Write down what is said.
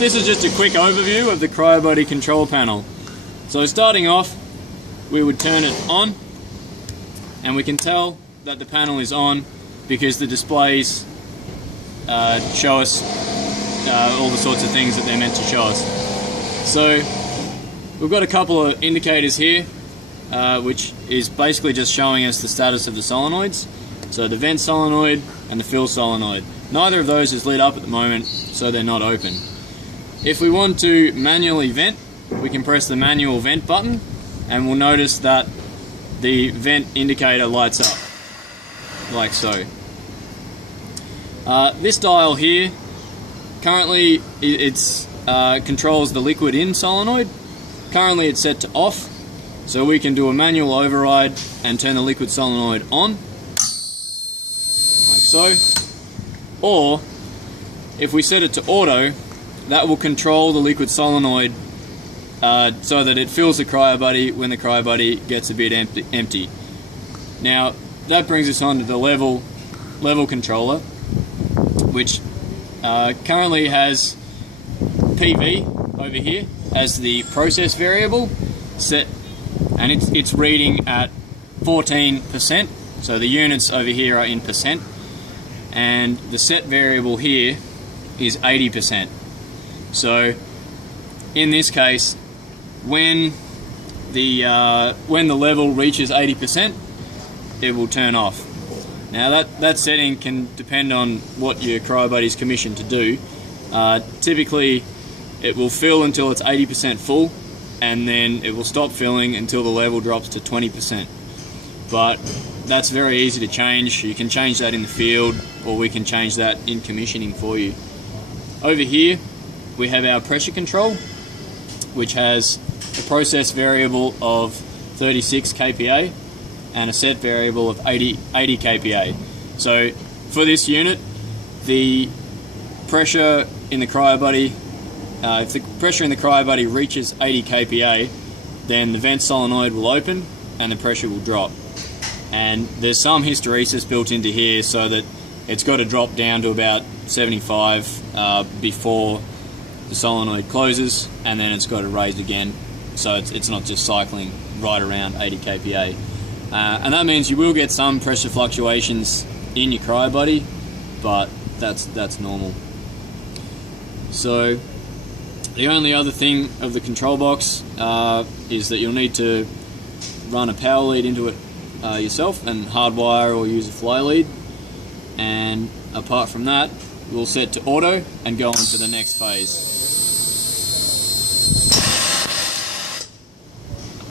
this is just a quick overview of the Cryobuddy control panel. So starting off, we would turn it on, and we can tell that the panel is on because the displays show us all the sorts of things that they're meant to show us. So we've got a couple of indicators here, which is basically just showing us the status of the solenoids. So the vent solenoid and the fill solenoid. Neither of those is lit up at the moment, so they're not open. If we want to manually vent, we can press the manual vent button, and we'll notice that the vent indicator lights up, like so. This dial here, currently it's controls the liquid in solenoid. Currently it's set to off, so we can do a manual override and turn the liquid solenoid on, like so. Or, if we set it to auto, that will control the liquid solenoid so that it fills the Cryobuddy when the Cryobuddy gets a bit empty. Now, that brings us on to the level controller, which currently has PV over here as the process variable set, and it's reading at 14%, so the units over here are in percent, and the set variable here is 80%. So in this case, when the level reaches 80%, it will turn off. Now that setting can depend on what your Cryobuddy is commissioned to do. Typically it will fill until it's 80% full, and then it will stop filling until the level drops to 20%. But that's very easy to change. You can change that in the field, or we can change that in commissioning for you. Over here we have our pressure control, which has a process variable of 36 kPa and a set variable of 80 kPa. So for this unit, the pressure in the Cryobuddy, if the pressure in the Cryobuddy reaches 80 kPa, then the vent solenoid will open and the pressure will drop. And there's some hysteresis built into here so that it's got to drop down to about 75 before the solenoid closes, and then it's got to raise again, so it's not just cycling right around 80 kPa. And that means you will get some pressure fluctuations in your Cryobuddy, but that's normal. So the only other thing of the control box is that you'll need to run a power lead into it yourself and hardwire or use a fly lead. And apart from that, we'll set to auto and go on to the next phase.